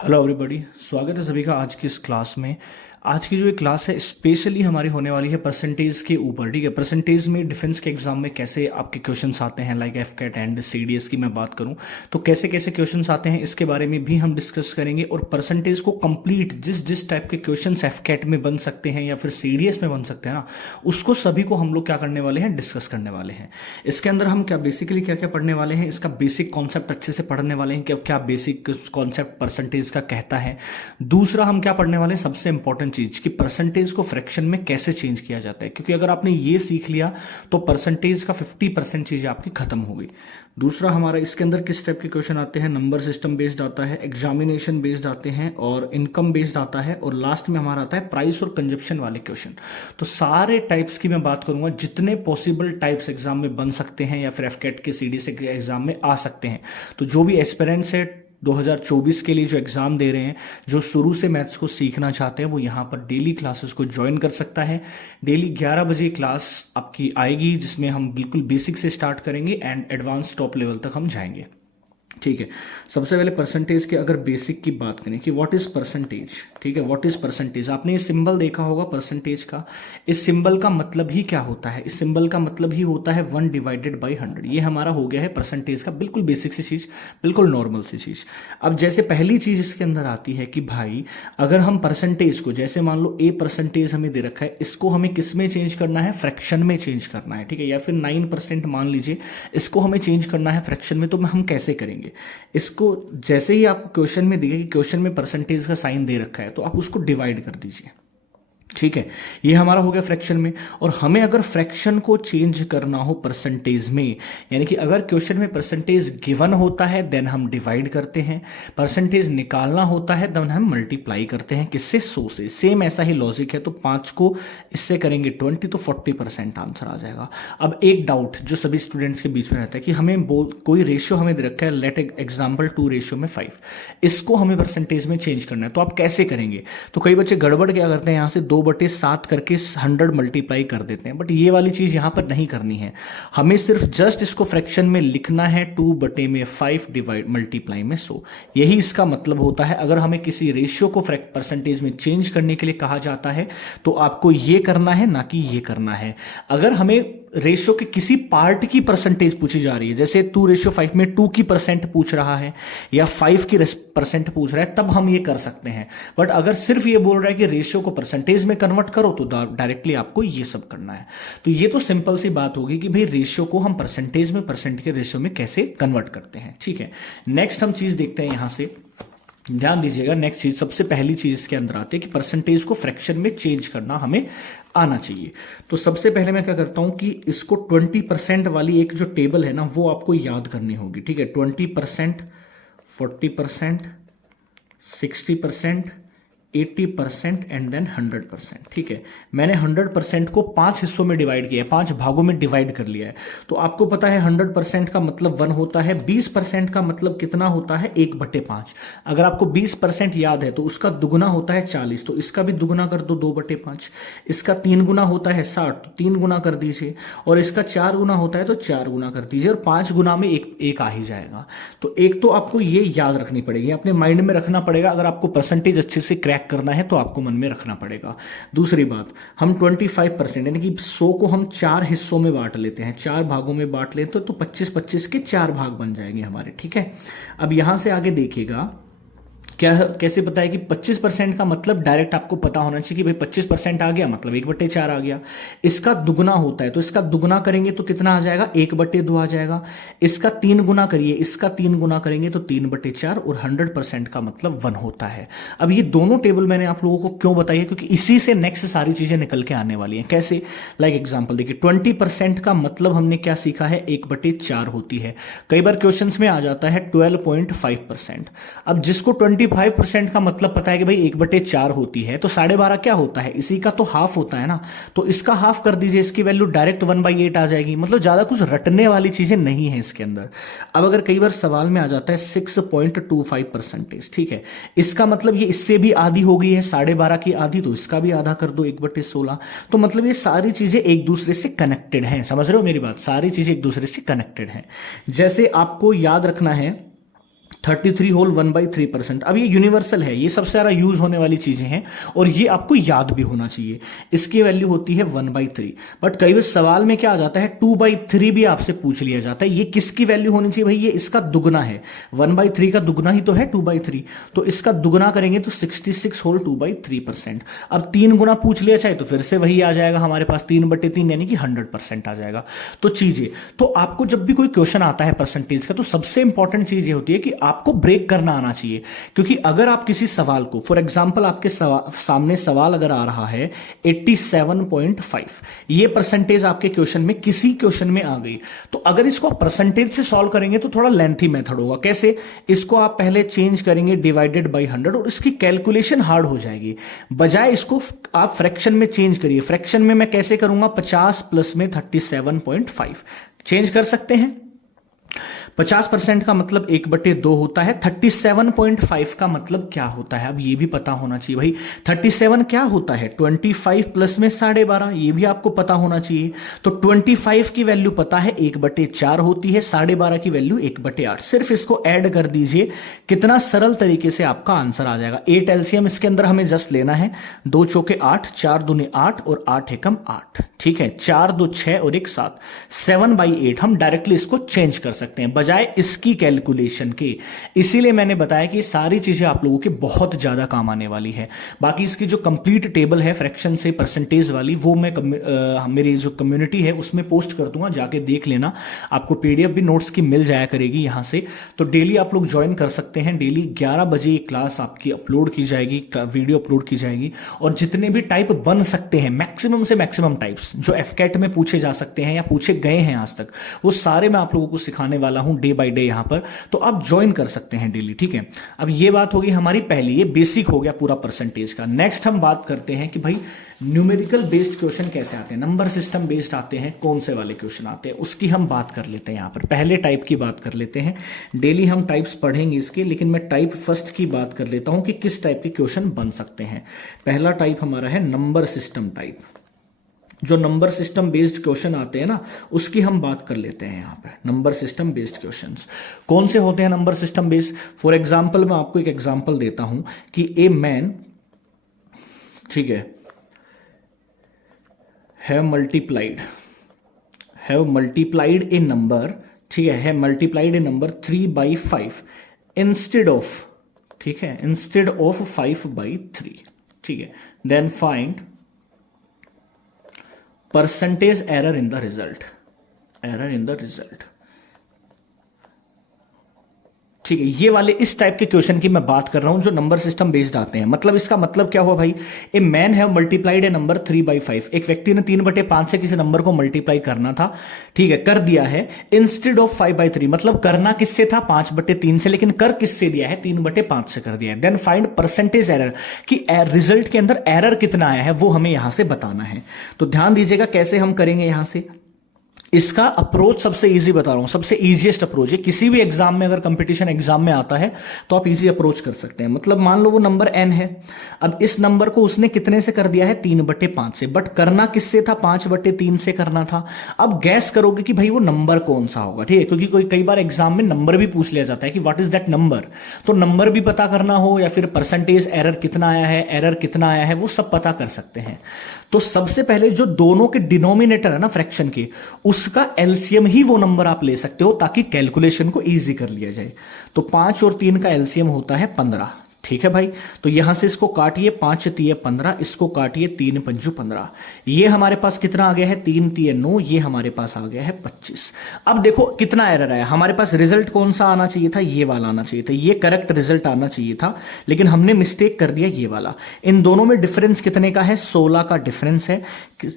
Hello everybody, स्वागत है सभी का आज की इस क्लास में। आज की जो ये क्लास है स्पेशली हमारी होने वाली है परसेंटेज के ऊपर। ठीक है, परसेंटेज में डिफेंस के एग्जाम में कैसे आपके क्वेश्चंस आते हैं, like AFCAT and CDS की मैं बात करूं तो कैसे कैसे क्वेश्चंस आते हैं इसके बारे में भी हम डिस्कस करेंगे। और परसेंटेज को कंप्लीट जिस जिस टाइप के क्वेश्चंस एफ कैट में बन सकते हैं या फिर सीडीएस में बन सकते हैं ना, उसको सभी को हम लोग क्या करने वाले हैं, डिस्कस करने वाले हैं। इसके अंदर हम क्या बेसिकली क्या क्या पढ़ने वाले हैं, इसका बेसिक कॉन्सेप्ट अच्छे से पढ़ने वाले हैं कि क्या बेसिक कॉन्सेप्ट परसेंटेज का कहता है। दूसरा हम क्या पढ़ने वाले हैं, सबसे इंपॉर्टेंट चीज कि परसेंटेज को फ्रैक्शन में कैसे चेंज किया जाता है, क्योंकि अगर आपने ये सीख लिया तो परसेंटेज का 50% चीज आपकी खत्म हो गई। दूसरा हमारा इसके अंदर किस टाइप के क्वेश्चन आते हैं, नंबर सिस्टम बेस्ड आता है, एग्जामिनेशन बेस्ड आते हैं और इनकम बेस्ड आता है, और लास्ट में हमारा आता है प्राइस और कंजप्शन वाले क्वेश्चन। तो सारे टाइप्स की मैं बात करूंगा, जितने पॉसिबल टाइप्स एग्जाम में बन सकते हैं या फिर एफकेट के सीडीएस के एग्जाम में आ सकते हैं। तो जो भी एस्पिरेंट्स है 2024 के लिए जो एग्जाम दे रहे हैं, जो शुरू से मैथ्स को सीखना चाहते हैं, वो यहाँ पर डेली क्लासेस को ज्वाइन कर सकता है। डेली 11 बजे क्लास आपकी आएगी जिसमें हम बिल्कुल बेसिक से स्टार्ट करेंगे एंड एडवांस टॉप लेवल तक हम जाएंगे। ठीक है, सबसे पहले परसेंटेज के अगर बेसिक की बात करें कि व्हाट इज परसेंटेज। ठीक है, व्हाट इज परसेंटेज, आपने ये सिंबल देखा होगा परसेंटेज का। इस सिंबल का मतलब ही क्या होता है, इस सिंबल का मतलब ही होता है 1 डिवाइडेड बाई 100। ये हमारा हो गया है परसेंटेज का बिल्कुल बेसिक सी चीज, बिल्कुल नॉर्मल सी चीज। अब जैसे पहली चीज इसके अंदर आती है कि भाई अगर हम परसेंटेज को, जैसे मान लो ए परसेंटेज हमें दे रखा है, इसको हमें किस में चेंज करना है, फ्रैक्शन में चेंज करना है। ठीक है, या फिर 9% मान लीजिए, इसको हमें चेंज करना है फ्रैक्शन में, तो हम कैसे करेंगे इसको। जैसे ही आपको क्वेश्चन में दिखे कि क्वेश्चन में परसेंटेज का साइन दे रखा है, तो आप उसको डिवाइड कर दीजिए। ठीक है, ये हमारा हो गया फ्रैक्शन में। और हमें अगर फ्रैक्शन को चेंज करना हो परसेंटेज में, यानी कि अगर क्वेश्चन में परसेंटेज गिवन होता है देन हम डिवाइड करते हैं, परसेंटेज निकालना होता है देन हम मल्टीप्लाई करते हैं। किससे, 100 से। सेम ऐसा ही लॉजिक है। तो 5 को इससे करेंगे 20 तो 40% आंसर आ जाएगा। अब एक डाउट जो सभी स्टूडेंट्स के बीच में रहता है कि हमें कोई रेशियो हमें दे रखा है, लेट एग्जाम्पल 2:5, इसको हमें परसेंटेज में चेंज करना है, तो आप कैसे करेंगे। तो कई बच्चे गड़बड़ क्या करते हैं, यहां से 2/7 करके 100 मल्टीप्लाई कर देते हैं, बट ये वाली चीज यहां पर नहीं करनी है। हमें सिर्फ जस्ट इसको फ्रैक्शन में लिखना है, 2/5 डिवाइड मल्टीप्लाई में 100। यही इसका मतलब होता है। अगर हमें किसी रेशियो को परसेंटेज में चेंज करने के लिए कहा जाता है तो आपको ये करना है, ना कि ये करना है। अगर हमें रेशियो के किसी पार्ट की परसेंटेज पूछी जा रही है, जैसे 2:5 में 2 की परसेंट पूछ रहा है या 5 की परसेंट पूछ रहा है, तब हम ये कर सकते हैं। बट अगर सिर्फ ये बोल रहा है कि रेशियो को परसेंटेज में कन्वर्ट करो, तो डायरेक्टली आपको ये सब करना है। तो ये तो सिंपल सी बात होगी कि भाई रेशियो को हम परसेंटेज में, परसेंट के रेशियो में कैसे कन्वर्ट करते हैं। ठीक है, नेक्स्ट हम चीज देखते हैं, यहां से ध्यान दीजिएगा। नेक्स्ट चीज, सबसे पहली चीज इसके अंदर आती है कि परसेंटेज को फ्रैक्शन में चेंज करना हमें आना चाहिए। तो सबसे पहले मैं क्या करता हूं कि इसको 20% वाली एक जो टेबल है ना, वो आपको याद करनी होगी। ठीक है, 20%, 40%, 60%, 80% एंड देन 100%। ठीक है, मैंने 100% को 5 हिस्सों में डिवाइड किया है, 5 भागों में डिवाइड कर लिया है। तो आपको पता है 100% का मतलब 1 होता है, 20% का मतलब कितना होता है, 1/5। अगर आपको 20% याद है तो उसका दुगुना होता है 40, तो इसका भी दुगुना कर दो, 2/5। इसका 3 गुना होता है 60, तो 3 गुना कर दीजिए। और इसका 4 गुना होता है तो 4 गुना कर दीजिए, और 5 गुना में एक आ ही जाएगा। तो एक तो आपको ये याद रखनी पड़ेगी, अपने माइंड में रखना पड़ेगा। अगर आपको परसेंटेज अच्छे से क्रैक करना है तो आपको मन में रखना पड़ेगा। दूसरी बात, हम 25% यानी कि 100 को हम 4 हिस्सों में बांट लेते हैं, 4 भागों में बांट लेते हैं, तो 25-25 के 4 भाग बन जाएंगे हमारे। ठीक है, अब यहां से आगे देखिएगा क्या कैसे पता है कि 25% का मतलब डायरेक्ट आपको पता होना चाहिए कि भाई 25% आ गया मतलब 1/4 आ गया। इसका दुगना होता है तो इसका दुगना करेंगे तो कितना आ जाएगा, 1/2 आ जाएगा। इसका 3 गुना करिए, इसका 3 गुना करेंगे तो 3/4, और 100% का मतलब 1 होता है। अब ये दोनों टेबल मैंने आप लोगों को क्यों बताई है, क्योंकि इसी से नेक्स्ट सारी चीजें निकल के आने वाली हैं। कैसे, लाइक एग्जाम्पल देखिए, 20% का मतलब हमने क्या सीखा है, 1/4 होती है। कई बार क्वेश्चन में आ जाता है 12.5%। अब जिसको 25% का मतलब पता है कि भाई 1/4 होती है, तो 12.5 क्या होता है, इसी का तो हाफ होता है ना। तो इसका हाफ कर दीजिए, इसकी वैल्यू डायरेक्ट 1/8 आ जाएगी। मतलब ज्यादा कुछ रटने वाली चीजें नहीं है इसके अंदर। अब अगर कई बार सवाल में आ जाता है 6.25%, ठीक है, इसका मतलब ये इससे भी आधी हो गई है, 12.5 की आधी, तो इसका भी आधा कर दो, 1/16। तो मतलब ये सारी चीजें एक दूसरे से कनेक्टेड हैं। समझ रहे हो मेरी बात, सारी चीजें एक दूसरे से कनेक्टेड हैं। जैसे आपको याद रखना है 33 होल 1/3%। अब ये यूनिवर्सल है, ये सबसे ज्यादा यूज होने वाली चीजें हैं और ये आपको याद भी होना चाहिए। इसकी वैल्यू होती है 1/3। बट कई बार सवाल में क्या आ जाता है, 2/3 भी आपसे पूछ लिया जाता है। ये किसकी वैल्यू होनी चाहिए भाई, ये इसका दुगना है। 1/3 का दुगना ही तो है 2/3, तो इसका दुगना करेंगे तो 66 होल 2/3%। अब 3 गुना पूछ लिया चाहे तो फिर से वही आ जाएगा हमारे पास 3/3, यानी कि 100% आ जाएगा। तो चीजें, तो आपको जब भी कोई क्वेश्चन आता है परसेंटेज का, तो सबसे इंपॉर्टेंट चीज ये होती है कि आपको ब्रेक करना आना चाहिए। क्योंकि अगर आप किसी सवाल को, फॉर एग्जांपल आपके सामने सवाल अगर आ रहा है 87.5, ये परसेंटेज आपके क्वेश्चन में, किसी क्वेश्चन में आ गई, तो अगर इसको परसेंटेज से सॉल्व करेंगे तो थोड़ा लेंथी मेथड होगा। कैसे, इसको आप पहले चेंज करेंगे डिवाइडेड बाई 100 और इसकी कैलकुलेशन हार्ड हो जाएगी। बजाय इसको आप फ्रैक्शन में चेंज करिए। फ्रैक्शन में मैं कैसे करूंगा, 50 प्लस में 37.5 चेंज कर सकते हैं। 50% का मतलब 1/2 होता है। 37.5 का मतलब क्या होता है, अब ये भी पता होना चाहिए भाई। 37 क्या होता है, 25 प्लस में 12.5, ये भी आपको पता होना चाहिए। तो 25 की वैल्यू पता है 1/4 होती है, 12.5 की वैल्यू 1/8। सिर्फ इसको ऐड कर दीजिए, कितना सरल तरीके से आपका आंसर आ जाएगा। 8 एलसीएम इसके अंदर हमें जस्ट लेना है, 2 चौके 8, 4 दूनी 8 और 8 एकम 8, ठीक है। 4 2 6 और 1 7, 7/8 हम डायरेक्टली इसको चेंज कर सकते हैं बजाय इसकी कैलकुलेशन के। इसीलिए मैंने बताया कि सारी चीजें आप लोगों के बहुत ज्यादा काम आने वाली है। बाकी इसकी जो कंप्लीट टेबल है फ्रैक्शन से परसेंटेज वाली, वो मैं मेरी जो कम्युनिटी है उसमें पोस्ट कर दूंगा, जाके देख लेना। आपको पीडीएफ भी नोट्स की मिल जाया करेगी यहां से। तो डेली आप लोग ज्वाइन कर सकते हैं। डेली 11 बजे क्लास आपकी अपलोड की जाएगी, वीडियो अपलोड की जाएगी। और जितने भी टाइप बन सकते हैं, मैक्सिमम से मैक्सिमम टाइप्स जो एफकेट में पूछे जा सकते हैं या पूछे गए हैं आज तक, वो सारे मैं आप लोगों को सिखाने वाला हूं डे बाय डे यहां पर। तो आप ज्वाइन कर सकते हैं डेली, ठीक है। अब ये बात होगी हमारी पहली, ये बेसिक हो गया पूरा परसेंटेज का। नेक्स्ट हम बात करते हैं कि भाई न्यूमेरिकल बेस्ड क्वेश्चन कैसे आते हैं, नंबर सिस्टम बेस्ड आते हैं, कौन से वाले क्वेश्चन आते हैं, उसकी हम बात कर लेते हैं। यहां पर पहले टाइप की बात कर लेते हैं। डेली हम टाइप्स पढ़ेंगे इसके, लेकिन मैं टाइप फर्स्ट की बात कर लेता हूं कि किस टाइप के क्वेश्चन बन सकते हैं। पहला टाइप हमारा है नंबर सिस्टम टाइप। जो नंबर सिस्टम बेस्ड क्वेश्चन आते हैं ना, उसकी हम बात कर लेते हैं। यहां पे नंबर सिस्टम बेस्ड क्वेश्चंस कौन से होते हैं number system based. For example मैं आपको एक एग्जांपल देता हूं कि ए मैन, ठीक है, हैव मल्टीप्लाइड ए नंबर, ठीक है multiplied a number 3/5 instead of, ठीक है, इंस्टेड ऑफ 5/3, ठीक है। Then find percentage error in the result, ठीक है। ये वाले इस टाइप के क्वेश्चन की मैं बात कर रहा हूं जो नंबर सिस्टम बेस्ड आते हैं। मतलब इसका मतलब क्या हुआ भाई, a man have multiplied a number 3/5, एक व्यक्ति ने 3/5 से किसी नंबर को मल्टीप्लाई करना था, ठीक है, कर दिया है। इंस्टेड ऑफ 5/3, मतलब करना किससे था, 5/3 से, लेकिन कर किससे दिया है, 3/5 से कर दिया है। देन फाइंड परसेंटेज एरर, कि रिजल्ट के अंदर एरर कितना आया है वो हमें यहां से बताना है। तो ध्यान दीजिएगा कैसे हम करेंगे यहां से। इसका अप्रोच सबसे इजी बता रहा हूं, सबसे इजीएस्ट अप्रोच है। किसी भी एग्जाम में, अगर कंपटीशन एग्जाम में आता है तो आप इजी अप्रोच कर सकते हैं। मतलब मान लो वो नंबर n है, अब इस नंबर को उसने कितने से कर दिया है, 3/5 से, बट करना किससे था, 5/3 से करना था। अब गैस करोगे कि भाई वो नंबर कौन सा होगा, ठीक है, क्योंकि कई बार एग्जाम में नंबर भी पूछ लिया जाता है कि व्हाट इज दैट नंबर। तो नंबर भी पता करना हो या फिर परसेंटेज एरर कितना आया है, एरर कितना आया है, वो सब पता कर सकते हैं। तो सबसे पहले जो दोनों के डिनोमिनेटर है ना फ्रैक्शन के, उसका एलसीएम ही वो नंबर आप ले सकते हो ताकि कैलकुलेशन को इजी कर लिया जाए। तो 5 और 3 का एलसीएम होता है 15, ठीक है भाई। तो यहां से इसको काटिए, 5 3 15, इसको काटिए, 3 5 15। ये हमारे पास कितना आ गया है, 3 3 9, ये हमारे पास आ गया है 25। अब देखो कितना एरर आया हमारे पास। रिजल्ट कौन सा आना चाहिए था, ये वाला आना चाहिए था, ये करेक्ट रिजल्ट आना चाहिए था, लेकिन हमने मिस्टेक कर दिया ये वाला। इन दोनों में डिफरेंस कितने का है, 16 का डिफरेंस है।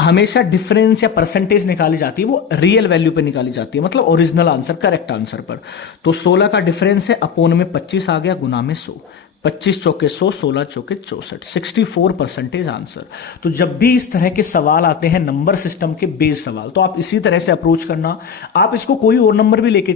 हमेशा डिफरेंस या परसेंटेज निकाली जाती है वो रियल वैल्यू पे निकाली जाती है, मतलब ओरिजिनल आंसर, करेक्ट आंसर पर। तो 16 का डिफरेंस है, अपोन में 25 आ गया, गुना में 100, 25 चौके 100, 16 चौके 64, 64% आंसर। तो जब भी इस तरह के सवाल आते हैं नंबर सिस्टम के बेस सवाल, तो आप इसी तरह से अप्रोच करना। आप इसको कोई और नंबर भी लेके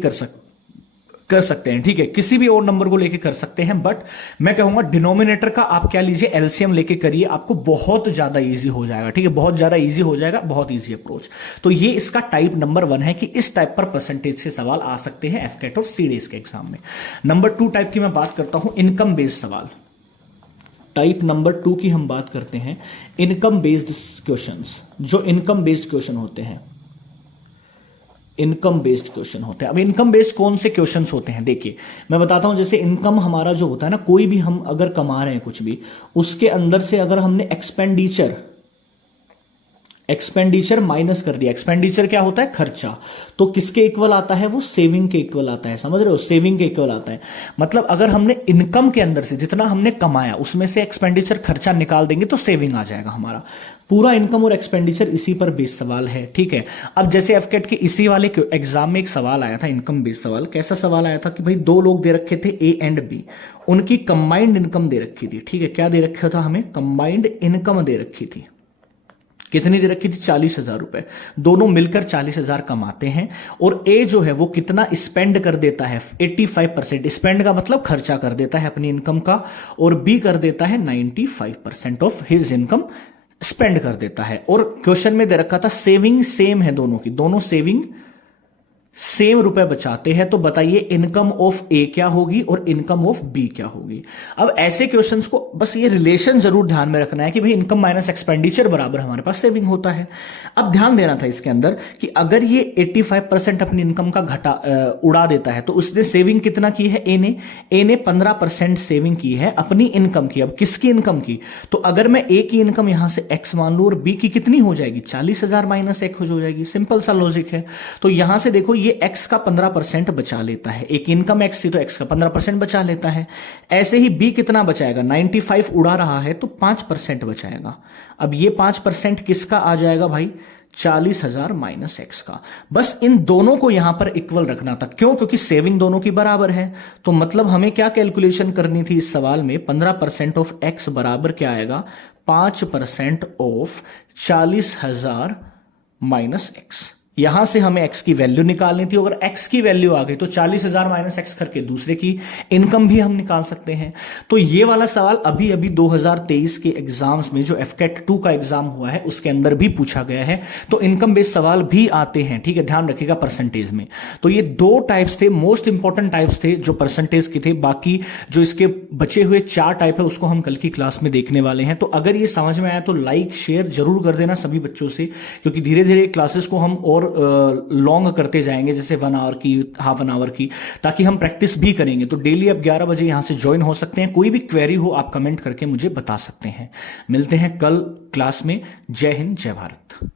कर सकते हैं, ठीक है, किसी भी और नंबर को लेके कर सकते हैं, बट मैं कहूंगा डिनोमिनेटर का आप क्या लीजिए, एलसीएम लेके करिए, आपको बहुत ज्यादा इजी हो जाएगा, ठीक है, बहुत ज्यादा इजी हो जाएगा, बहुत इजी अप्रोच। तो ये इसका टाइप नंबर 1 है कि इस टाइप पर परसेंटेज से सवाल आ सकते हैं एफकेट और सीडीएस के एग्जाम में। नंबर 2 टाइप की मैं बात करता हूं, इनकम बेस्ड सवाल। टाइप नंबर 2 की हम बात करते हैं इनकम बेस्ड क्वेश्चंस। जो इनकम बेस्ड क्वेश्चन होते हैं, इनकम बेस्ड क्वेश्चन होते हैं। अब इनकम बेस्ड कौन से क्वेश्चंस होते हैं, देखिए मैं बताता हूं। जैसे इनकम हमारा जो होता है ना, कोई भी हम अगर कमा रहे हैं कुछ भी, उसके अंदर से अगर हमने एक्सपेंडिचर माइनस कर दिया, एक्सपेंडिचर क्या होता है, खर्चा, तो किसके इक्वल आता है वो, सेविंग के इक्वल आता है, समझ रहे हो, सेविंग के इक्वल आता है। मतलब अगर हमने इनकम के अंदर से जितना हमने कमाया उसमें से एक्सपेंडिचर खर्चा निकाल देंगे तो सेविंग आ जाएगा हमारा। पूरा इनकम और एक्सपेंडिचर इसी पर बेस्ड सवाल है, ठीक है। अब जैसे एफकेट के इसी वाले एग्जाम में एक सवाल आया था इनकम बेस्ड सवाल। कैसा सवाल आया था कि भाई 2 लोग दे रखे थे ए एंड बी, उनकी कंबाइंड इनकम दे रखी थी, ठीक है। क्या दे रखा था हमें, कंबाइंड इनकम दे रखी थी। कितनी दे रखी थी, 40,000 रुपए। दोनों मिलकर 40,000 कमाते हैं और ए जो है वो कितना स्पेंड कर देता है, 85%। स्पेंड का मतलब खर्चा कर देता है अपनी इनकम का, और बी कर देता है 95% ऑफ हिज इनकम स्पेंड कर देता है। और क्वेश्चन में दे रखा था सेविंग सेम है दोनों की, दोनों सेविंग सेम रुपए बचाते हैं। तो बताइए इनकम ऑफ ए क्या होगी और इनकम ऑफ बी क्या होगी। अब ऐसे क्वेश्चंस को बस ये रिलेशन जरूर ध्यान में रखना है कि भाई इनकम माइनस एक्सपेंडिचर बराबर हमारे पास सेविंग होता है। अब ध्यान देना था इसके अंदर कि अगर ये 85% अपनी इनकम का उड़ा देता है तो उसने सेविंग कितना की है, ए ने 15% सेविंग की है अपनी इनकम की। अब किसकी इनकम की, तो अगर मैं ए की इनकम यहां से एक्स मान लू और बी की कितनी हो जाएगी, 40,000 माइनस एक हो जाएगी। सिंपल सा लॉजिक है। तो यहां से देखो ये एक्स का 15% बचा लेता है, एक इनकम एक्स थी तो एक्स का 15% बचा लेता है। ऐसे ही बी कितना बचाएगा, 95 उड़ा रहा है तो 5% बचाएगा। अब ये 5% किसका आ जाएगा भाई, 40,000 माइनस एक्स का। बस इन दोनों को यहां पर इक्वल रखना था। क्यों, क्योंकि सेविंग दोनों की बराबर है। तो मतलब हमें क्या कैलकुलेशन करनी थी इस सवाल में, 15% ऑफ एक्स बराबर क्या आएगा, 5% ऑफ 40,000 माइनस एक्स। यहां से हमें x की वैल्यू निकालनी थी। अगर x की वैल्यू आ गई तो 40,000 माइनस एक्स करके दूसरे की इनकम भी हम निकाल सकते हैं। तो ये वाला सवाल अभी अभी 2023 के एग्जाम्स में जो एफकेट 2 का एग्जाम हुआ है उसके अंदर भी पूछा गया है। तो इनकम बेस्ड सवाल भी आते हैं, ठीक है, ध्यान रखिएगा परसेंटेज में। तो ये 2 टाइप्स थे, मोस्ट इंपॉर्टेंट टाइप्स थे जो परसेंटेज के थे। बाकी जो इसके बचे हुए 4 टाइप है उसको हम कल की क्लास में देखने वाले हैं। तो अगर ये समझ में आया तो लाइक शेयर जरूर कर देना सभी बच्चों से, क्योंकि धीरे धीरे क्लासेस को हम और लॉन्ग करते जाएंगे, जैसे 1 आवर की, हाफ एन आवर की, ताकि हम प्रैक्टिस भी करेंगे। तो डेली आप 11 बजे यहां से ज्वाइन हो सकते हैं। कोई भी क्वेरी हो आप कमेंट करके मुझे बता सकते हैं। मिलते हैं कल क्लास में। जय हिंद, जय भारत।